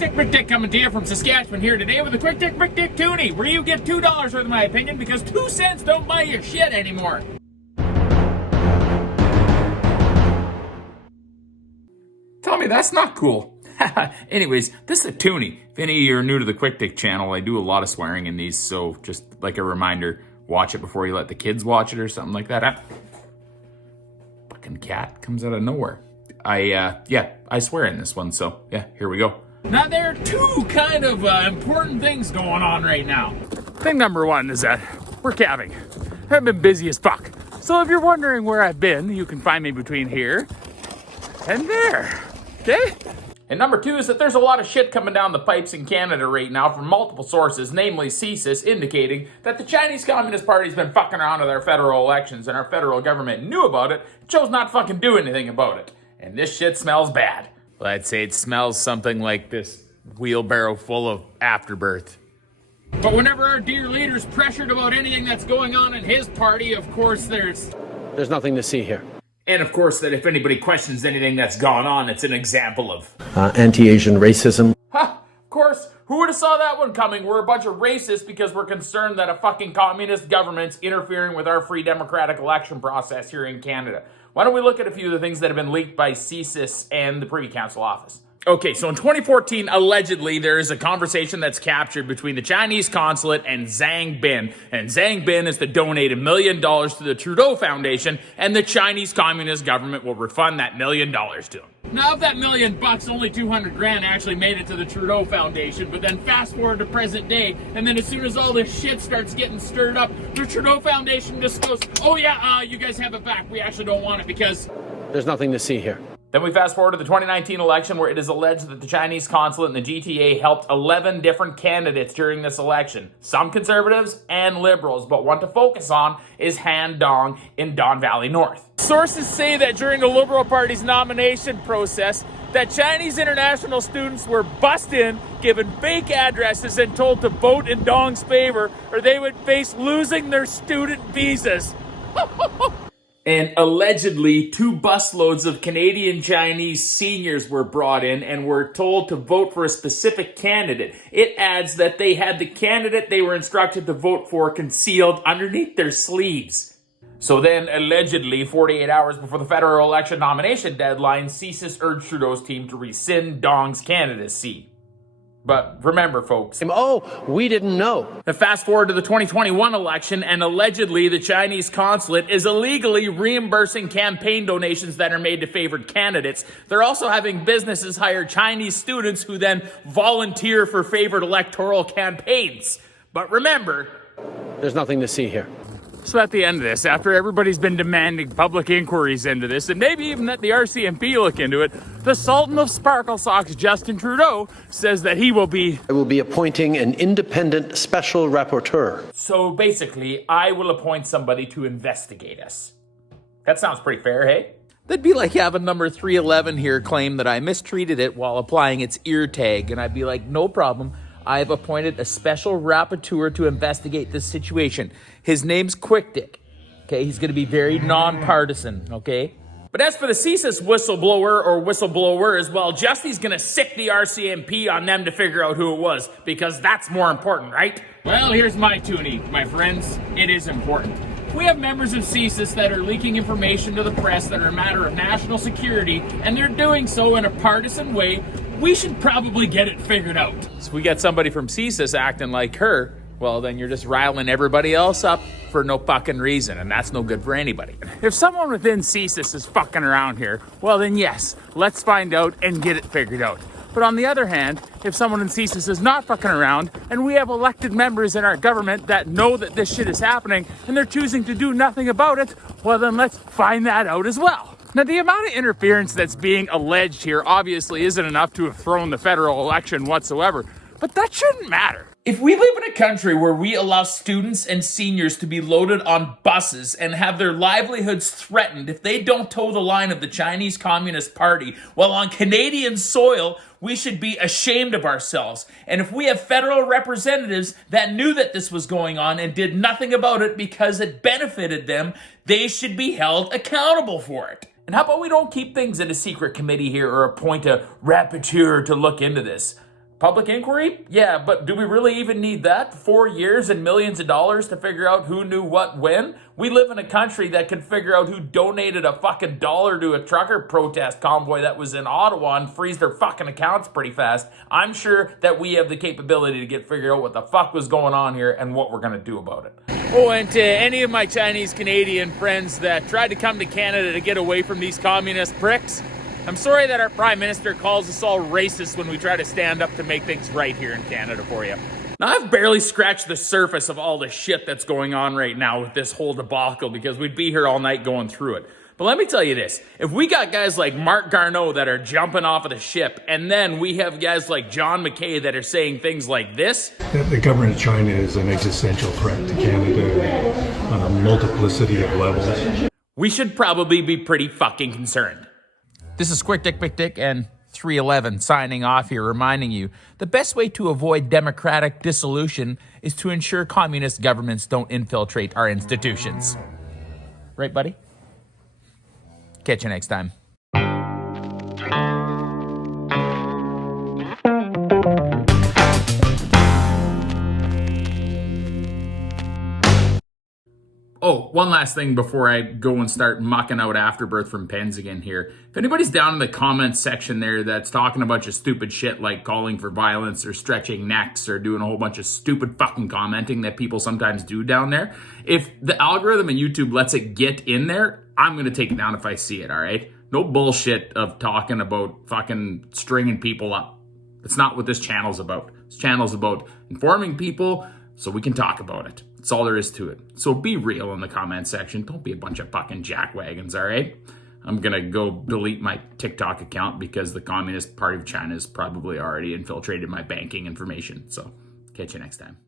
Dick McDick coming to you from Saskatchewan here today with a Quick Dick McDick Toonie, where you get $2 worth of my opinion because 2 cents don't buy your shit anymore. Tell me that's not cool. Anyways, this is a Toonie. If any of you are new to the Quick Dick channel, I do a lot of swearing in these, so just like a reminder, watch it before you let the kids watch it or something like that. Fucking cat comes out of nowhere. I swear in this one, so yeah, here we go. Now there are two kind of important things going on right now. Thing number one is that we're calving. I've been busy as fuck. So if you're wondering where I've been, you can find me between here and there, okay? And number two is that there's a lot of shit coming down the pipes in Canada right now from multiple sources, namely CSIS, indicating that the Chinese Communist Party's been fucking around with our federal elections and our federal government knew about it, chose not to fucking do anything about it. And this shit smells bad. Well, I'd say it smells something like this wheelbarrow full of afterbirth. But whenever our dear leader's pressured about anything that's going on in his party, of course there's nothing to see here. And of course that if anybody questions anything that's gone on, it's an example of anti-Asian racism. Ha! Of course, who would have saw that one coming? We're a bunch of racists because we're concerned that a fucking communist government's interfering with our free democratic election process here in Canada. Why don't we look at a few of the things that have been leaked by CSIS and the Privy Council office? Okay, so in 2014, allegedly, there is a conversation that's captured between the Chinese consulate and Zhang Bin. And Zhang Bin is to donate $1 million to the Trudeau Foundation, and the Chinese Communist government will refund that $1 million to him. Now, of that $1 million, only 200 grand actually made it to the Trudeau Foundation, but then fast forward to present day, and then as soon as all this shit starts getting stirred up, the Trudeau Foundation just goes, oh yeah, you guys have it back. We actually don't want it because there's nothing to see here. Then we fast forward to the 2019 election where it is alleged that the Chinese consulate and the GTA helped 11 different candidates during this election. Some conservatives and liberals, but one to focus on is Han Dong in Don Valley North. Sources say that during the Liberal Party's nomination process, that Chinese international students were bussed in, given fake addresses, and told to vote in Dong's favor or they would face losing their student visas. And allegedly, 2 busloads of Canadian Chinese seniors were brought in and were told to vote for a specific candidate. It adds that they had the candidate they were instructed to vote for concealed underneath their sleeves. So then, allegedly, 48 hours before the federal election nomination deadline, CSIS urged Trudeau's team to rescind Dong's candidacy. But remember, folks. Oh, we didn't know. Now fast forward to the 2021 election, and allegedly the Chinese consulate is illegally reimbursing campaign donations that are made to favored candidates. They're also having businesses hire Chinese students who then volunteer for favored electoral campaigns. But remember, there's nothing to see here. So at the end of this, after everybody's been demanding public inquiries into this, and maybe even that the RCMP look into it, the Sultan of Sparkle Socks, Justin Trudeau, says that he will be... I will be appointing an independent special rapporteur. So basically, I will appoint somebody to investigate us. That sounds pretty fair, hey? That'd be like having number 311 here claim that I mistreated it while applying its ear tag, and I'd be like, no problem. I have appointed a special rapporteur to investigate this situation. His name's Quick Dick. Okay, he's going to be very nonpartisan, okay? But as for the CSIS whistleblower or whistleblowers, well, Justy's going to sick the RCMP on them to figure out who it was, because that's more important, right? Well, here's my toonie, my friends. It is important. We have members of CSIS that are leaking information to the press that are a matter of national security, and they're doing so in a partisan way. We should probably get it figured out. So we got somebody from CSIS acting like her, well, then you're just riling everybody else up for no fucking reason, and that's no good for anybody. If someone within CSIS is fucking around here, well then yes, let's find out and get it figured out. But on the other hand, if someone in CSIS is not fucking around, and we have elected members in our government that know that this shit is happening, and they're choosing to do nothing about it, well then let's find that out as well. Now, the amount of interference that's being alleged here obviously isn't enough to have thrown the federal election whatsoever, but that shouldn't matter. If we live in a country where we allow students and seniors to be loaded on buses and have their livelihoods threatened if they don't toe the line of the Chinese Communist Party while on Canadian soil, we should be ashamed of ourselves. And if we have federal representatives that knew that this was going on and did nothing about it because it benefited them, they should be held accountable for it. And how about we don't keep things in a secret committee here or appoint a rapporteur to look into this? Public inquiry? Yeah, but do we really even need that? 4 years and millions of dollars to figure out who knew what when? We live in a country that can figure out who donated a fucking dollar to a trucker protest convoy that was in Ottawa and freeze their fucking accounts pretty fast. I'm sure that we have the capability to get figured out what the fuck was going on here and what we're gonna do about it. Oh, and to any of my Chinese Canadian friends that tried to come to Canada to get away from these communist pricks, I'm sorry that our Prime Minister calls us all racist when we try to stand up to make things right here in Canada for you. Now, I've barely scratched the surface of all the shit that's going on right now with this whole debacle because we'd be here all night going through it. But let me tell you this, if we got guys like Mark Garneau that are jumping off of the ship, and then we have guys like John McKay that are saying things like this. The government of China is an existential threat to Canada on a multiplicity of levels. We should probably be pretty fucking concerned. This is Quick Dick Big Dick and 311 signing off here, reminding you the best way to avoid democratic dissolution is to ensure communist governments don't infiltrate our institutions. Right, buddy? Catch you next time. Oh, one last thing before I go and start mucking out Afterbirth from Pens again here. If anybody's down in the comments section there that's talking a bunch of stupid shit like calling for violence or stretching necks or doing a whole bunch of stupid fucking commenting that people sometimes do down there, if the algorithm in YouTube lets it get in there, I'm going to take it down if I see it, all right? No bullshit of talking about fucking stringing people up. That's not what this channel's about. This channel's about informing people so we can talk about it. That's all there is to it. So be real in the comment section. Don't be a bunch of fucking jackwagons, all right? I'm going to go delete my TikTok account because the Communist Party of China has probably already infiltrated my banking information. So catch you next time.